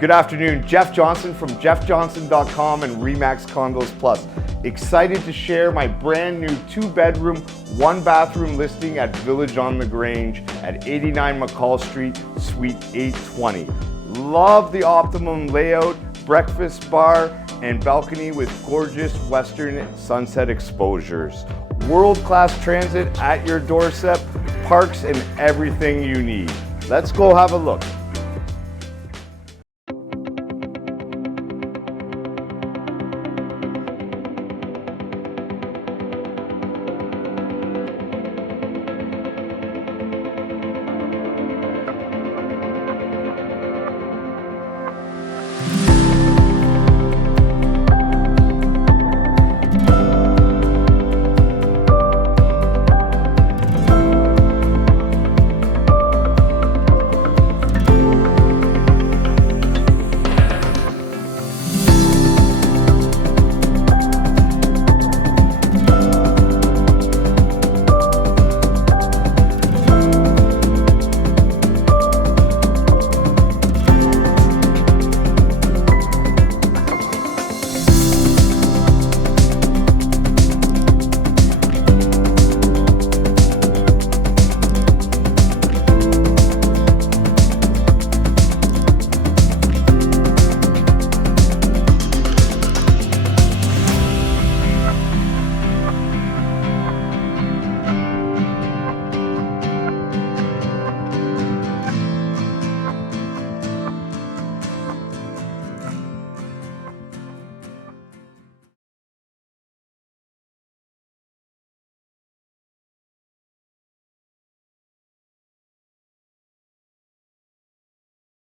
Good afternoon, Jeff Johnston from jeffjohnston.com and Remax Condos Plus. Excited to share my brand new 2-bedroom, 1-bathroom listing at Village on the Grange at 89 McCaul Street, Suite 820. Love the optimum layout, breakfast bar, and balcony with gorgeous western sunset exposures. World-class transit at your doorstep, parks, and everything you need. Let's go have a look.